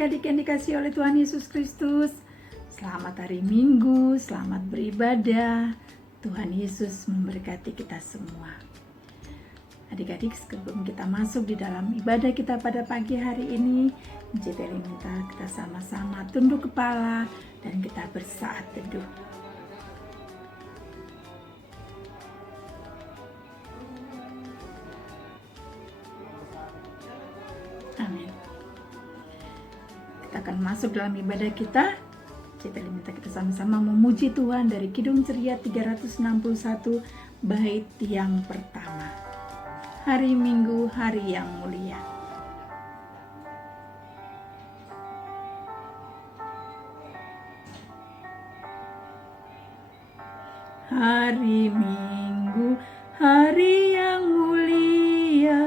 adik-adik yang dikasihi oleh Tuhan Yesus Kristus. Selamat hari Minggu, selamat beribadah. Tuhan Yesus memberkati kita semua. Adik-adik, sebelum kita masuk di dalam ibadah kita pada pagi hari ini, Jebeli minta kita sama-sama tunduk kepala dan kita bersaat teduh. Amin. Kita akan masuk dalam ibadah kita. Kita diminta kita sama-sama memuji Tuhan dari Kidung Ceria 361 bait yang pertama. Hari Minggu, hari yang mulia. Hari Minggu, hari yang mulia,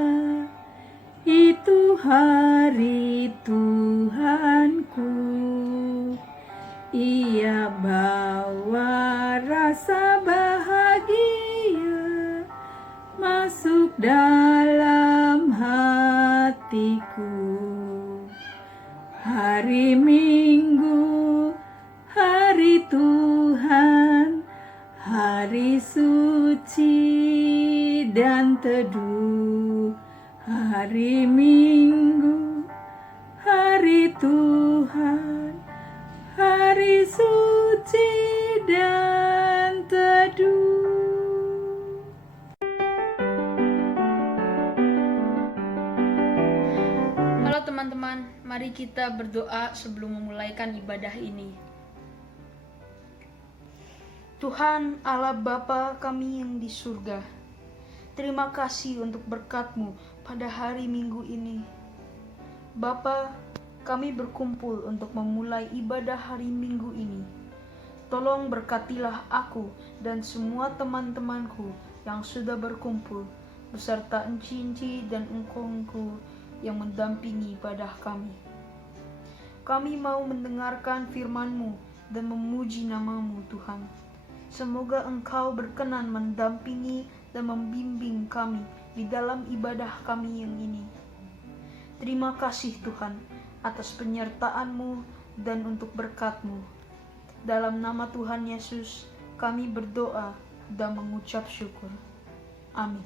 itu hari Tuhanku. Ia bawa rasa bahagia masuk dalam hatiku. Hari Minggu, hari Tuhan, hari suci dan teduh. Hari Minggu, hari Tuhan, hari suci dan teduh. Halo teman-teman, mari kita berdoa sebelum memulaikan ibadah ini. Tuhan Allah Bapa kami yang di surga, terima kasih untuk berkat-Mu pada hari Minggu ini. Bapa, kami berkumpul untuk memulai ibadah hari Minggu ini. Tolong berkatilah aku dan semua teman-temanku yang sudah berkumpul, beserta enci-enci dan engkau-engkau yang mendampingi ibadah kami. Kami mau mendengarkan firman-Mu dan memuji nama-Mu, Tuhan. Semoga Engkau berkenan mendampingi dan membimbing kami di dalam ibadah kami yang ini. Terima kasih Tuhan atas penyertaan-Mu dan untuk berkat-Mu. Dalam nama Tuhan Yesus kami berdoa dan mengucap syukur. Amin.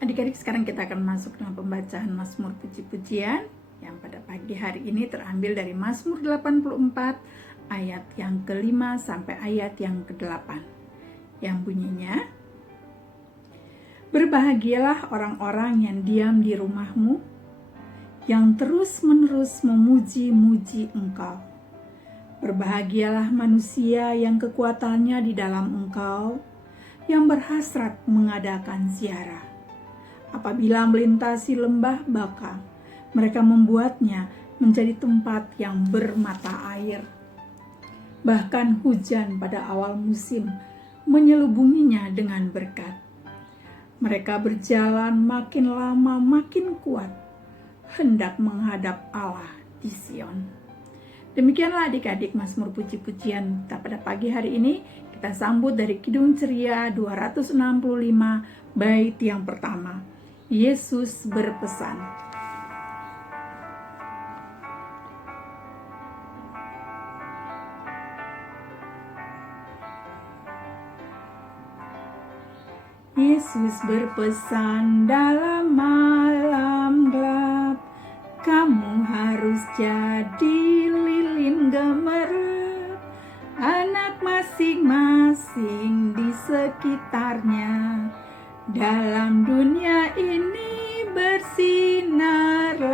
Adik-adik, sekarang kita akan masuk dalam pembacaan Mazmur Puji-Pujian yang pada pagi hari ini terambil dari Mazmur 84 ayat yang ke-5 sampai ayat yang ke-8 yang bunyinya, berbahagialah orang-orang yang diam di rumah-Mu, yang terus-menerus memuji-muji Engkau. Berbahagialah manusia yang kekuatannya di dalam Engkau, yang berhasrat mengadakan ziarah. Apabila melintasi lembah Baka, mereka membuatnya menjadi tempat yang bermata air. Bahkan hujan pada awal musim menyelubunginya dengan berkat. Mereka berjalan makin lama makin kuat, hendak menghadap Allah di Sion. Demikianlah adik-adik Mazmur Puji-Pujian kita pada pagi hari ini. Kita sambut dari Kidung Ceria 265 bait yang pertama. Yesus berpesan. Yesus berpesan dalam malam gelap, kamu harus jadi lilin gemerlap, anak masing-masing di sekitarnya, dalam dunia ini bersinarlah.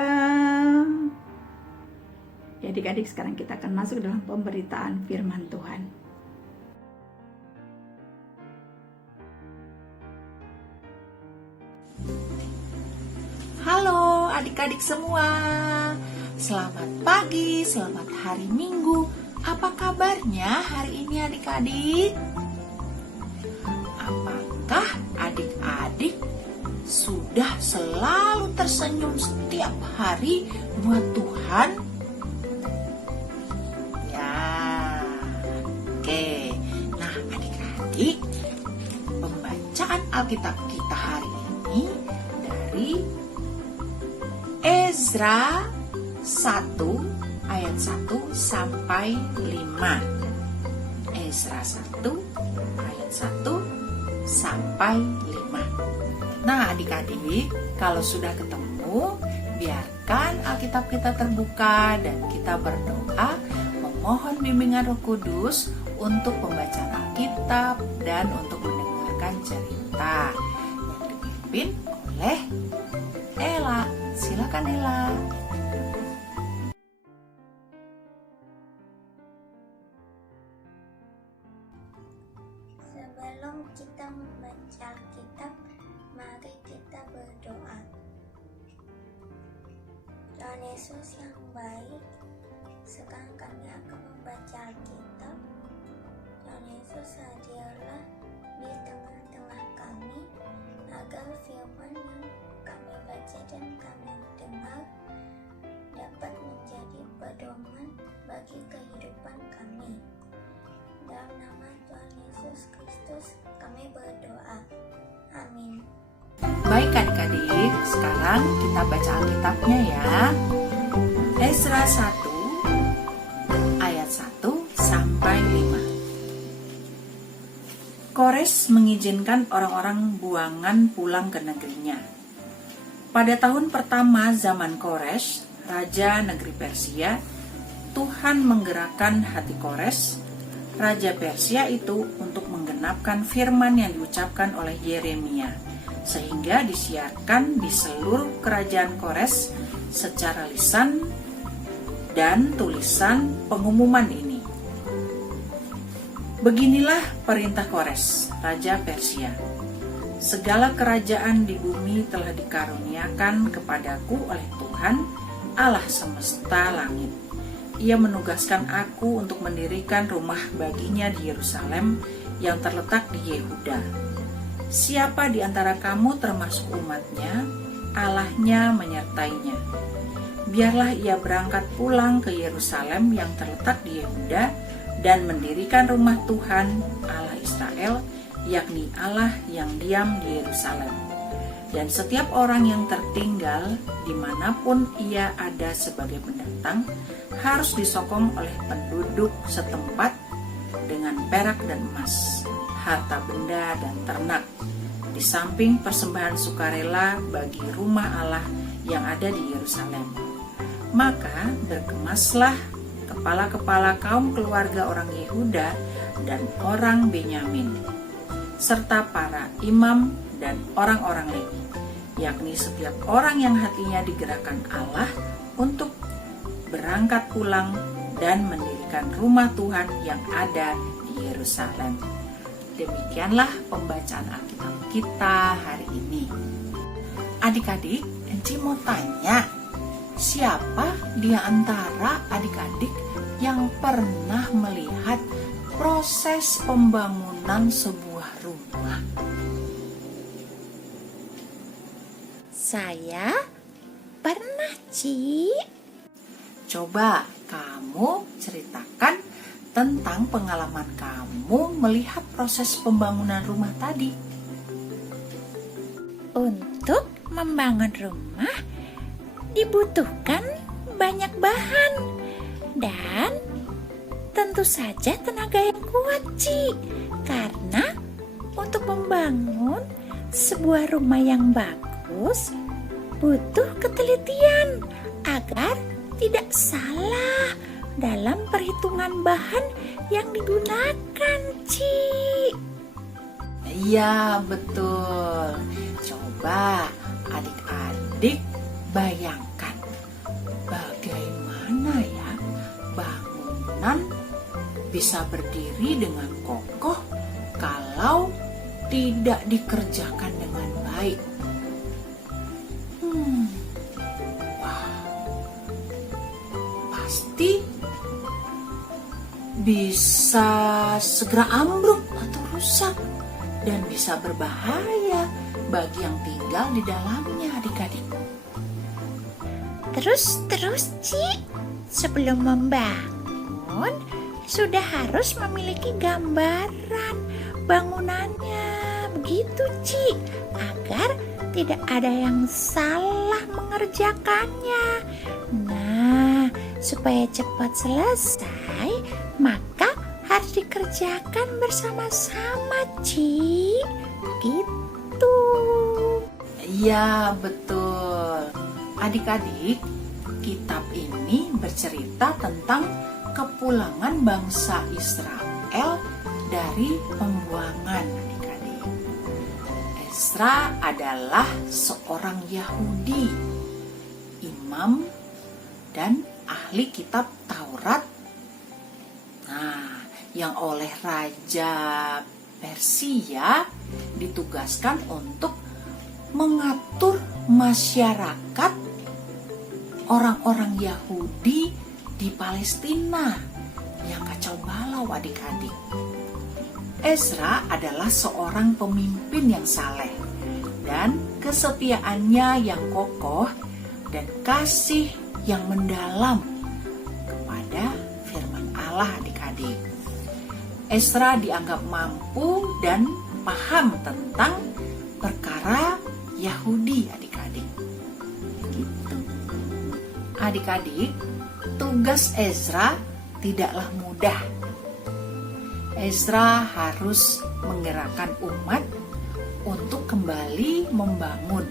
Ya, adik-adik, sekarang kita akan masuk dalam pemberitaan firman Tuhan. Halo adik-adik semua, selamat pagi, selamat hari Minggu. Apa kabarnya hari ini adik-adik? Apakah adik-adik sudah selalu tersenyum setiap hari buat Tuhan? Ya, oke. Nah adik-adik, pembacaan Alkitab kita hari ini dari Ezra 1 ayat 1 sampai 5. Ezra 1 ayat 1 sampai 5. Nah, adik-adik, kalau sudah ketemu, biarkan Alkitab kita terbuka dan kita berdoa memohon bimbingan Roh Kudus untuk pembacaan Alkitab dan untuk mendengarkan cerita yang dipimpin oleh Ella. Silakan Ella. Sebelum kita membaca Alkitab, mari kita berdoa. Tuhan Yesus yang baik, sekarang kami akan membaca Alkitab. Tuhan Yesus, hadirlah di tengah-tengah kami, agar firman yang kami baca dan kami dengar dapat menjadi pedoman bagi kehidupan kami. Dalam nama Tuhan Yesus Kristus kami berdoa. Amin. Baik adik-adik, sekarang kita baca Alkitabnya ya. Ezra 1 ayat 1 sampai 5. Kores mengizinkan orang-orang buangan pulang ke negerinya. Pada tahun pertama zaman Kores, raja negeri Persia, Tuhan menggerakkan hati Kores, raja Persia itu, untuk menggenapkan firman yang diucapkan oleh Yeremia, sehingga disiarkan di seluruh kerajaan Kores secara lisan dan tulisan pengumuman ini. Beginilah perintah Kores, raja Persia. Segala kerajaan di bumi telah dikaruniakan kepadaku oleh Tuhan, Allah semesta langit. Ia menugaskan aku untuk mendirikan rumah baginya di Yerusalem yang terletak di Yehuda. Siapa di antara kamu termasuk umatnya, Allahnya menyertainya. Biarlah ia berangkat pulang ke Yerusalem yang terletak di Yehuda dan mendirikan rumah Tuhan Allah Israel, yakni Allah yang diam di Yerusalem. Dan setiap orang yang tertinggal dimanapun ia ada sebagai pendatang harus disokong oleh penduduk setempat dengan perak dan emas, harta benda dan ternak, di samping persembahan sukarela bagi rumah Allah yang ada di Yerusalem. Maka berkemaslah kepala-kepala kaum keluarga orang Yehuda dan orang Benyamin, serta para imam dan orang-orang Lewi, yakni setiap orang yang hatinya digerakkan Allah untuk berangkat pulang dan mendirikan rumah Tuhan yang ada di Yerusalem. Demikianlah pembacaan Alkitab kita hari ini. Adik-adik, Enci mau tanya, siapa di antara adik-adik yang pernah melihat proses pembangunan sebuah rumah? Saya pernah, Ci. Coba kamu ceritakan tentang pengalaman kamu melihat proses pembangunan rumah tadi. Untuk membangun rumah dibutuhkan banyak bahan dan tentu saja tenaga yang kuat, Ci. Karena untuk membangun sebuah rumah yang bagus butuh ketelitian agar tidak salah dalam perhitungan bahan yang digunakan, Ci. Iya, betul. Coba adik-adik bayangkan bagaimana ya bangunan bisa berdiri dengan kokoh kalau tidak dikerjakan dengan baik. Pasti bisa segera ambruk atau rusak dan bisa berbahaya bagi yang tinggal di dalamnya, adik-adik. Terus, Ci, sebelum membangun sudah harus memiliki gambaran bangunannya, begitu, Ci, agar tidak ada yang salah mengerjakannya. Nah, supaya cepat selesai, maka harus dikerjakan bersama-sama, Ci. Gitu. Iya, betul. Adik-adik, kitab ini bercerita tentang kepulangan bangsa Israel dari pembuangan, adik-adik. Ezra adalah seorang Yahudi, imam dan ahli kitab Taurat. Nah, yang oleh Raja Persia ditugaskan untuk mengatur masyarakat orang-orang Yahudi di Palestina yang kacau balau, adik-adik. Ezra adalah seorang pemimpin yang saleh dan kesetiaannya yang kokoh dan kasih yang mendalam kepada firman Allah, adik-adik. Ezra dianggap mampu dan paham tentang perkara Yahudi, adik-adik. Gitu. Adik-adik, tugas Ezra tidaklah mudah. Ezra harus menggerakkan umat untuk kembali membangun.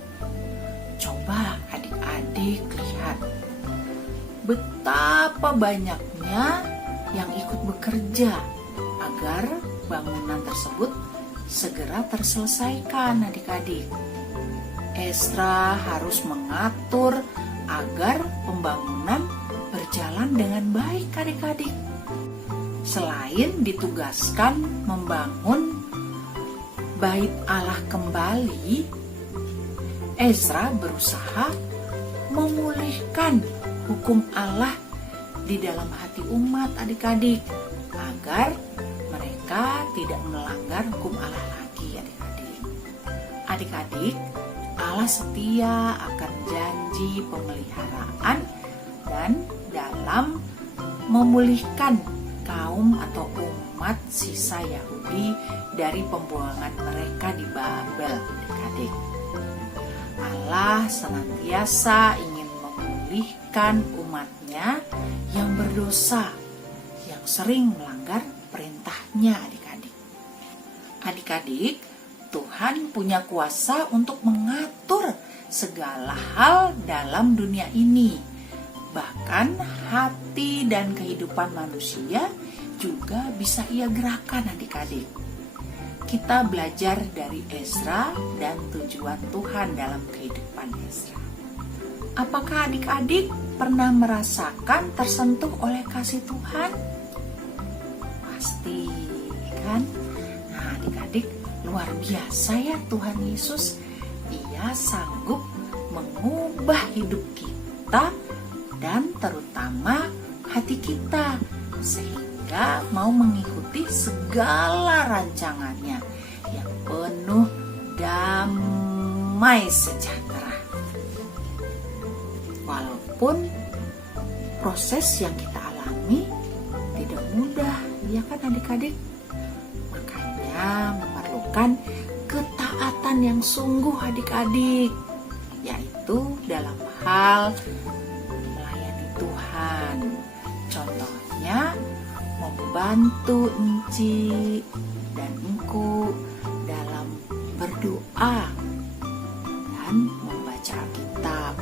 Coba adik-adik lihat betapa banyaknya yang ikut bekerja agar bangunan tersebut segera terselesaikan, adik-adik. Ezra harus mengatur agar pembangunan berjalan dengan baik, adik-adik. Selain ditugaskan membangun bait Allah kembali, Ezra berusaha memulihkan hukum Allah di dalam hati umat, adik-adik, agar mereka tidak melanggar hukum Allah lagi, adik-adik. Adik-adik, Allah setia akan janji pemeliharaan dan dalam memulihkan kaum atau umat sisa Yahudi dari pembuangan mereka di Babel, adik-adik. Allah senantiasa ingin memulihkan umatnya yang berdosa, yang sering melanggar perintahnya, adik-adik. Adik-adik, Tuhan punya kuasa untuk mengatur segala hal dalam dunia ini. Bahkan hati dan kehidupan manusia juga bisa Ia gerakan, adik-adik. Kita belajar dari Ezra dan tujuan Tuhan dalam kehidupan Ezra. Apakah adik-adik pernah merasakan tersentuh oleh kasih Tuhan? Pasti, kan? Nah, adik-adik, luar biasa ya Tuhan Yesus. Ia sanggup mengubah hidup kita dan terutama hati kita, sehingga mau mengikuti segala rancangannya yang penuh damai sejahtera. Walaupun proses yang kita alami tidak mudah, ya kan adik-adik? Makanya memerlukan ketaatan yang sungguh, adik-adik, yaitu dalam hal melayani Tuhan. Contohnya membantu Enci dan Engku dalam berdoa dan membaca Alkitab,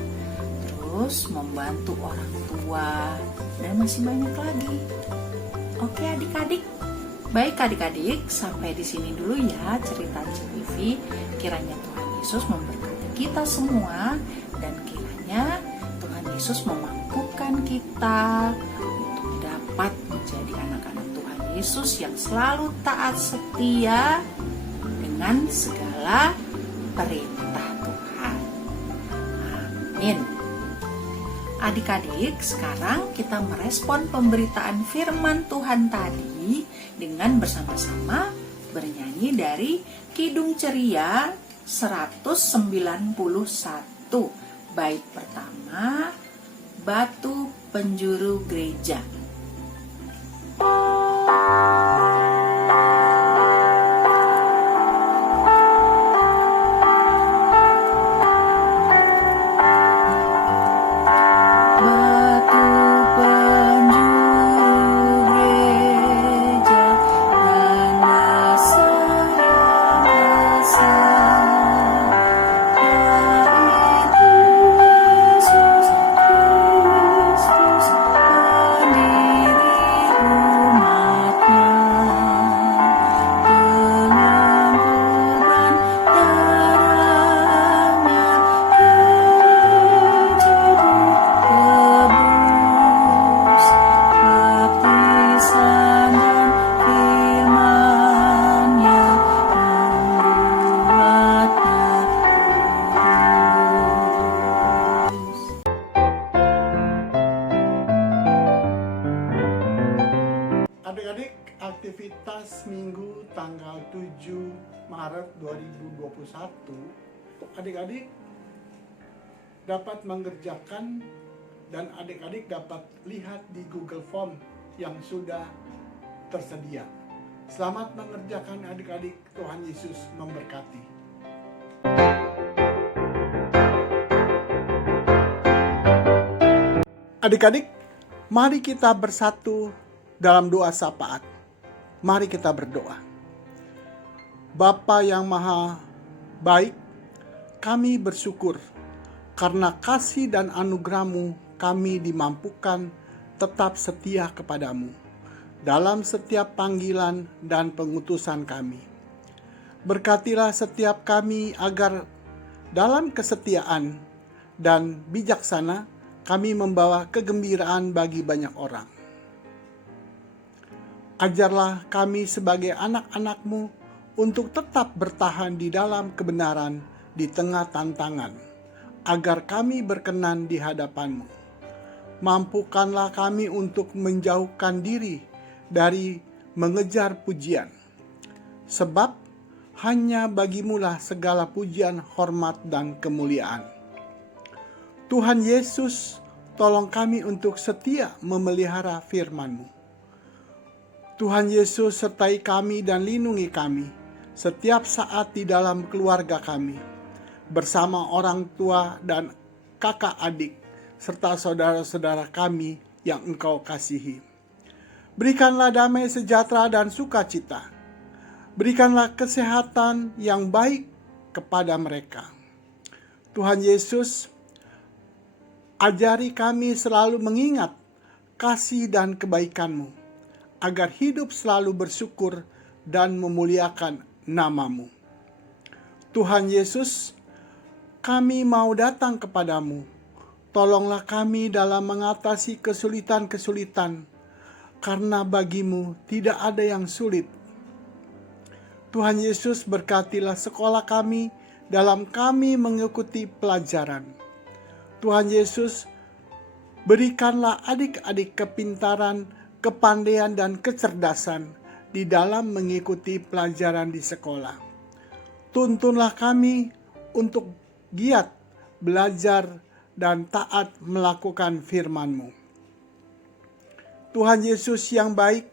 terus membantu orang tua, dan masih banyak lagi. Oke adik-adik, baik adik-adik, sampai di sini dulu ya cerita Civivi. Kiranya Tuhan Yesus memberkati kita semua dan kiranya Tuhan Yesus memampukan kita untuk dapat menjadi anak-anak Tuhan Yesus yang selalu taat setia dengan segala perintah Tuhan. Amin. Adik-adik, sekarang kita merespon pemberitaan firman Tuhan tadi dengan bersama-sama bernyanyi dari Kidung Ceria 191, bait pertama, Batu Penjuru Gereja. Batu Adik-adik, aktivitas Minggu tanggal 7 Maret 2021, adik-adik dapat mengerjakan dan adik-adik dapat lihat di Google Form yang sudah tersedia. Selamat mengerjakan adik-adik, Tuhan Yesus memberkati. Adik-adik, mari kita bersatu dalam doa syafaat. Mari kita berdoa. Bapa yang maha baik, kami bersyukur karena kasih dan anugerah-Mu kami dimampukan tetap setia kepadamu dalam setiap panggilan dan pengutusan kami. Berkatilah setiap kami agar dalam kesetiaan dan bijaksana kami membawa kegembiraan bagi banyak orang. Ajarlah kami sebagai anak-anak-Mu untuk tetap bertahan di dalam kebenaran di tengah tantangan, agar kami berkenan di hadapan-Mu. Mampukanlah kami untuk menjauhkan diri dari mengejar pujian, sebab hanya bagimulah segala pujian, hormat, dan kemuliaan. Tuhan Yesus, tolong kami untuk setia memelihara firman-Mu. Tuhan Yesus, sertai kami dan lindungi kami setiap saat di dalam keluarga kami, bersama orang tua dan kakak adik, serta saudara-saudara kami yang Engkau kasihi. Berikanlah damai sejahtera dan sukacita. Berikanlah kesehatan yang baik kepada mereka. Tuhan Yesus, ajari kami selalu mengingat kasih dan kebaikan-Mu, agar hidup selalu bersyukur dan memuliakan nama-Mu. Tuhan Yesus, kami mau datang kepadamu. Tolonglah kami dalam mengatasi kesulitan-kesulitan, karena bagimu tidak ada yang sulit. Tuhan Yesus, berkatilah sekolah kami dalam kami mengikuti pelajaran. Tuhan Yesus, berikanlah adik-adik kepintaran, kepandaian, dan kecerdasan di dalam mengikuti pelajaran di sekolah. Tuntunlah kami untuk giat belajar dan taat melakukan firman-Mu. Tuhan Yesus yang baik,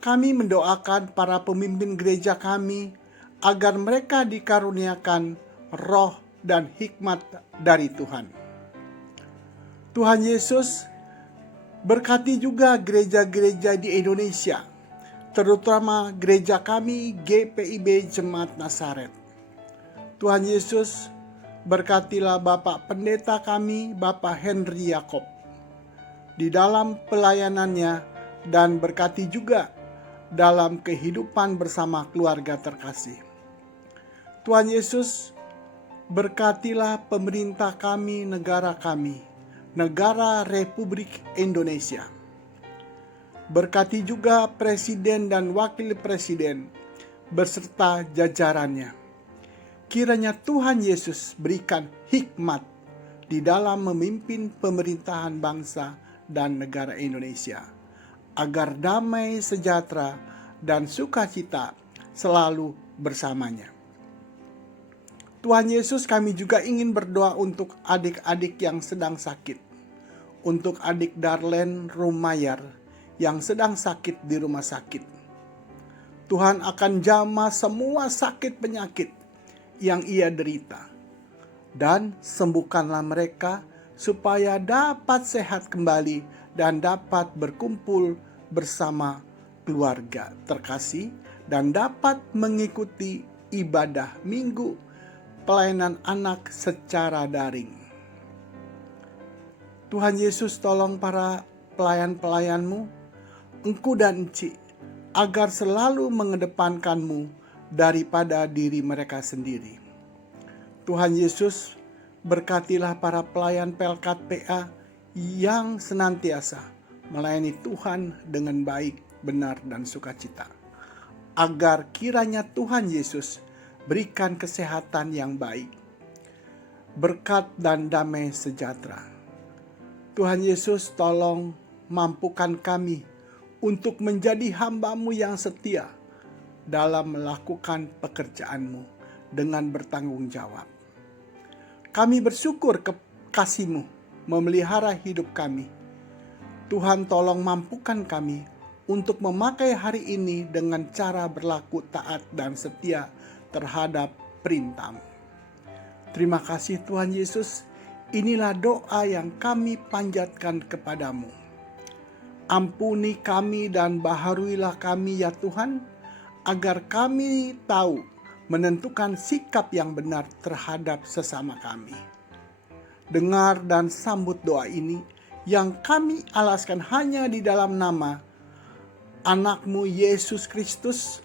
kami mendoakan para pemimpin gereja kami agar mereka dikaruniakan roh dan hikmat dari Tuhan. Tuhan Yesus, berkati juga gereja-gereja di Indonesia, terutama gereja kami GPIB Jemaat Nazaret. Tuhan Yesus, berkatilah Bapak Pendeta kami, Bapak Henry Yakob, di dalam pelayanannya, dan berkati juga dalam kehidupan bersama keluarga terkasih. Tuhan Yesus, berkatilah pemerintah kami, negara Republik Indonesia. Berkati juga Presiden dan Wakil Presiden beserta jajarannya. Kiranya Tuhan Yesus berikan hikmat di dalam memimpin pemerintahan bangsa dan negara Indonesia, agar damai, sejahtera, dan sukacita selalu bersamanya. Tuhan Yesus, kami juga ingin berdoa untuk adik-adik yang sedang sakit. Untuk adik Darlen Rumayar yang sedang sakit di rumah sakit. Tuhan akan jamah semua sakit penyakit yang ia derita. Dan sembuhkanlah mereka supaya dapat sehat kembali dan dapat berkumpul bersama keluarga terkasih dan dapat mengikuti ibadah Minggu pelayanan anak secara daring. Tuhan Yesus, tolong para pelayan-pelayan-Mu, Engku dan Enci, agar selalu mengedepankan-Mu daripada diri mereka sendiri. Tuhan Yesus, berkatilah para pelayan Pelkat PA yang senantiasa melayani Tuhan dengan baik, benar, dan sukacita. Agar kiranya Tuhan Yesus berikan kesehatan yang baik, berkat dan damai sejahtera. Tuhan Yesus, tolong mampukan kami untuk menjadi hamba-Mu yang setia dalam melakukan pekerjaan-Mu dengan bertanggung jawab. Kami bersyukur kasih-Mu memelihara hidup kami. Tuhan, tolong mampukan kami untuk memakai hari ini dengan cara berlaku taat dan setia terhadap perintah-Mu. Terima kasih Tuhan Yesus, inilah doa yang kami panjatkan kepadamu. Ampuni kami dan baharuilah kami ya Tuhan, agar kami tahu menentukan sikap yang benar terhadap sesama kami. Dengar dan sambut doa ini yang kami alaskan hanya di dalam nama Anak-Mu Yesus Kristus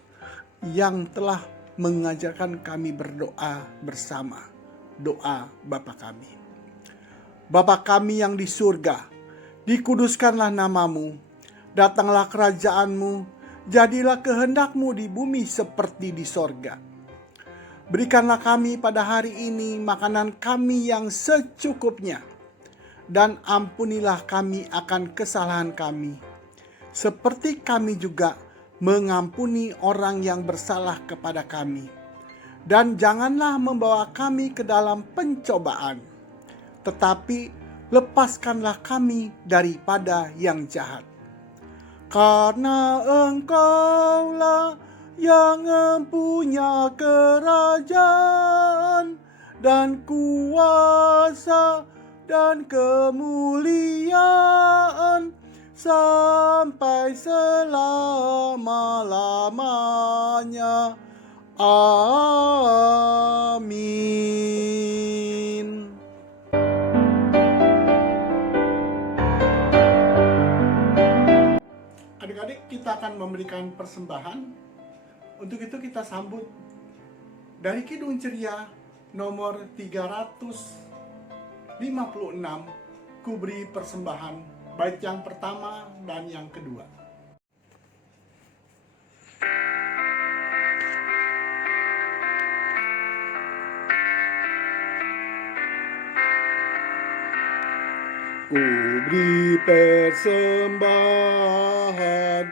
yang telah mengajarkan kami berdoa bersama. Doa Bapa kami. Bapa kami yang di surga, dikuduskanlah nama-Mu, datanglah kerajaan-Mu, jadilah kehendak-Mu di bumi seperti di sorga. Berikanlah kami pada hari ini makanan kami yang secukupnya, dan ampunilah kami akan kesalahan kami, seperti kami juga mengampuni orang yang bersalah kepada kami. Dan janganlah membawa kami ke dalam pencobaan, tetapi lepaskanlah kami daripada yang jahat. Karena Engkaulah yang mempunyai kerajaan dan kuasa dan kemuliaan sampai selama-lamanya. Amin. Adik-adik, kita akan memberikan persembahan. Untuk itu kita sambut dari Kidung Ceria nomor 356, ku beri persembahan, bait yang pertama dan yang kedua. Ku beri persembahan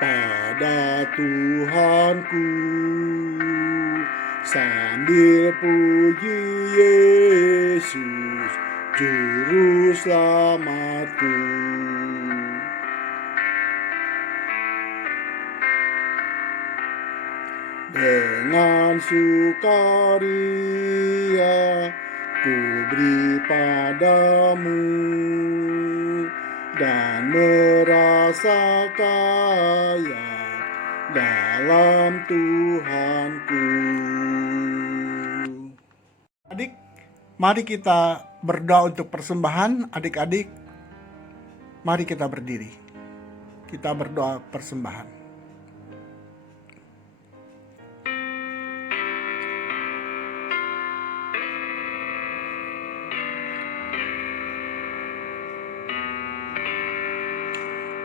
pada Tuhanku, sambil puji Yesus, Juru Selamatku. Dengan sukaria ku beri padamu, dan merasa kaya dalam Tuhanku. Adik, mari kita berdoa untuk persembahan. Adik-adik, mari kita berdiri. Kita berdoa persembahan.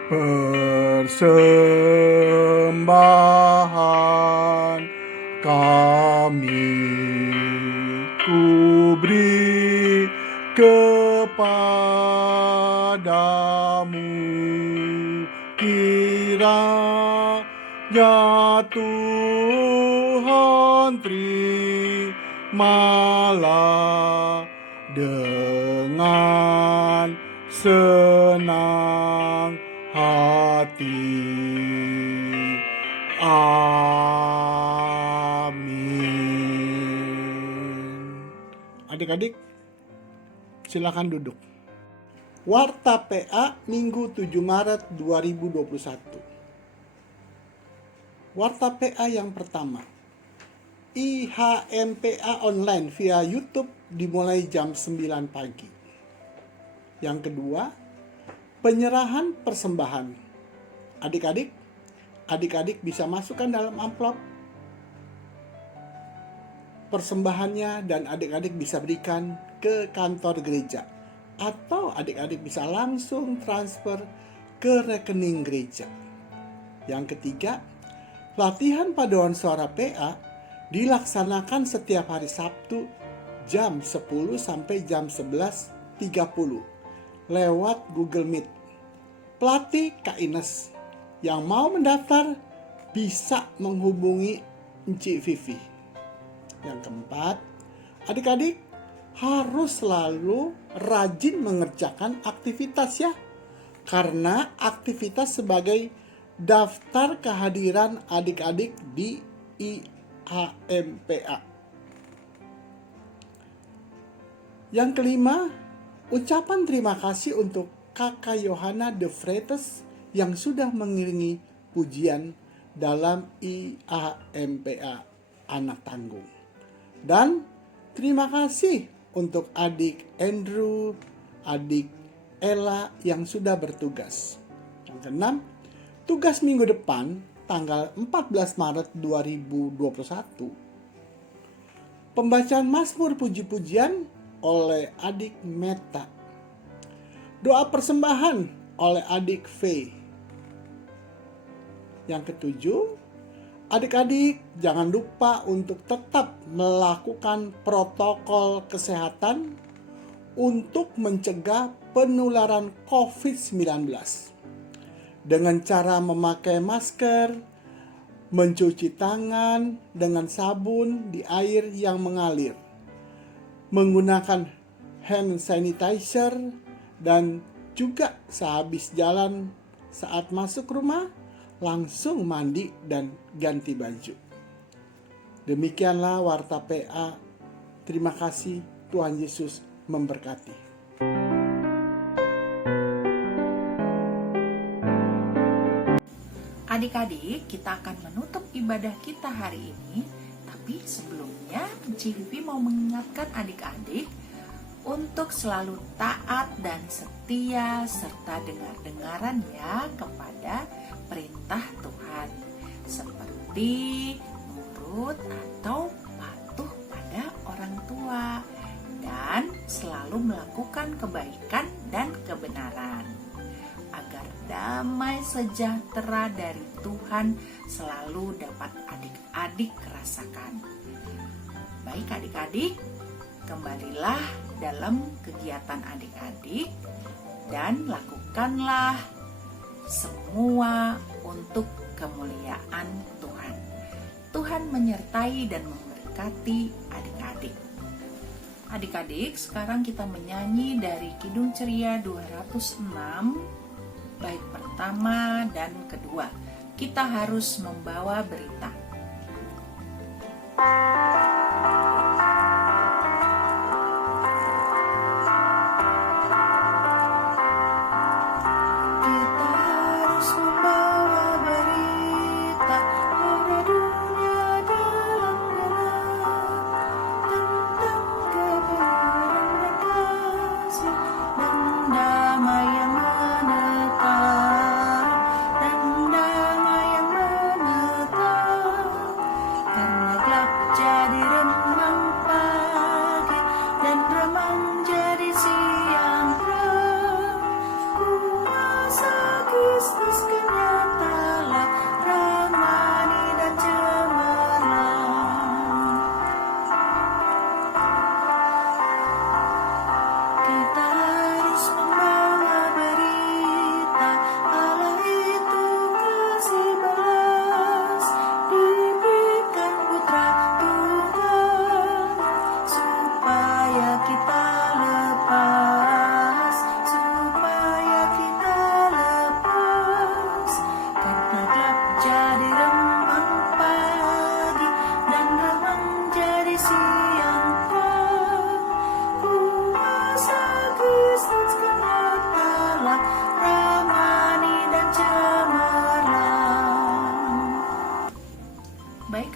Persembahan kami ku beri kepadamu, kiranya Tuhan terimalah dengan senang hati. Amin. Adik-adik, silakan duduk. Warta PA Minggu 7 Maret 2021. Warta PA yang pertama, IHMPA online via YouTube dimulai jam 9 pagi. Yang kedua, penyerahan persembahan. Adik-adik bisa masukkan dalam amplop persembahannya dan adik-adik bisa berikan ke kantor gereja, atau adik-adik bisa langsung transfer ke rekening gereja. Yang ketiga, latihan paduan suara PA dilaksanakan setiap hari Sabtu jam 10 sampai jam 11.30 lewat Google Meet. Pelatih Kak Ines. Yang mau mendaftar bisa menghubungi Encik Vivi. Yang keempat, adik-adik harus selalu rajin mengerjakan aktivitas ya. Karena aktivitas sebagai daftar kehadiran adik-adik di IAMPA. Yang kelima, ucapan terima kasih untuk Kakak Yohana de Freitas yang sudah mengiringi pujian dalam IAMPA Anak Tanggung. Dan terima kasih untuk adik Andrew, adik Ella yang sudah bertugas. Yang keenam, tugas minggu depan tanggal 14 Maret 2021. Pembacaan Mazmur puji-pujian oleh adik Meta. Doa persembahan oleh adik V. Yang ketujuh, adik-adik jangan lupa untuk tetap melakukan protokol kesehatan untuk mencegah penularan COVID-19 dengan cara memakai masker, mencuci tangan dengan sabun di air yang mengalir, menggunakan hand sanitizer, dan juga sehabis jalan saat masuk rumah langsung mandi dan ganti baju. Demikianlah Warta PA. Terima kasih, Tuhan Yesus memberkati. Adik-adik, kita akan menutup ibadah kita hari ini. Tapi sebelumnya, Encik Vivi mau mengingatkan adik-adik untuk selalu taat dan setia serta dengar-dengaran ya kepada perintah Tuhan, seperti nurut atau patuh pada orang tua dan selalu melakukan kebaikan dan kebenaran, agar damai sejahtera dari Tuhan selalu dapat adik-adik rasakan. Baik adik-adik, kembalilah dalam kegiatan adik-adik dan lakukanlah semua untuk kemuliaan Tuhan. Tuhan menyertai dan memberkati adik-adik. Adik-adik, sekarang kita menyanyi dari Kidung Ceria 206, bait pertama dan kedua. Kita harus membawa berita.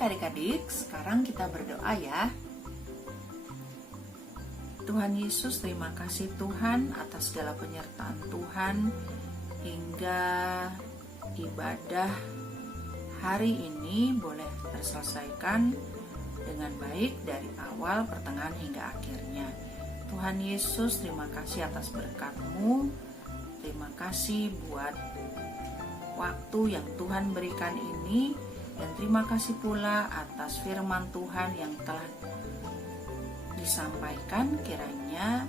Adik-adik, sekarang kita berdoa ya. Tuhan Yesus, terima kasih Tuhan atas segala penyertaan Tuhan hingga ibadah hari ini boleh terselesaikan dengan baik dari awal, pertengahan hingga akhirnya. Tuhan Yesus, terima kasih atas berkat-Mu. Terima kasih buat waktu yang Tuhan berikan ini. Dan terima kasih pula atas firman Tuhan yang telah disampaikan. Kiranya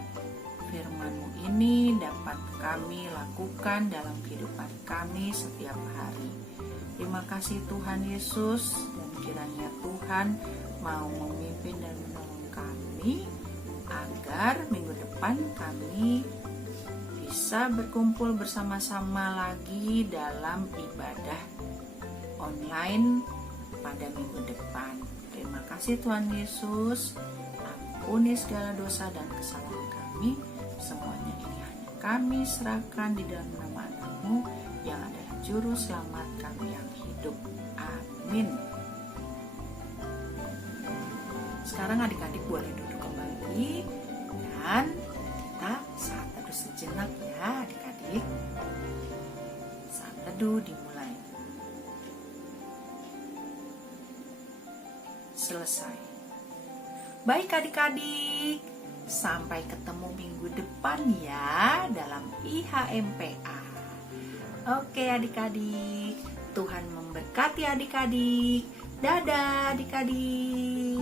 firman-Mu ini dapat kami lakukan dalam kehidupan kami setiap hari. Terima kasih Tuhan Yesus, dan kiranya Tuhan mau memimpin dan menolong kami agar minggu depan kami bisa berkumpul bersama-sama lagi dalam ibadah online pada minggu depan. Terima kasih Tuhan Yesus, ampuni segala dosa dan kesalahan kami. Semuanya ini hanya kami serahkan di dalam nama Anak-Mu yang adalah Juru Selamat kami yang hidup. Amin. Sekarang adik-adik boleh duduk kembali dan kita saat teduh sejenak ya adik-adik. Saat teduh dimulai. Selesai. Baik adik-adik, sampai ketemu minggu depan ya dalam IHMPA. Oke adik-adik, Tuhan memberkati adik-adik. Dadah adik-adik.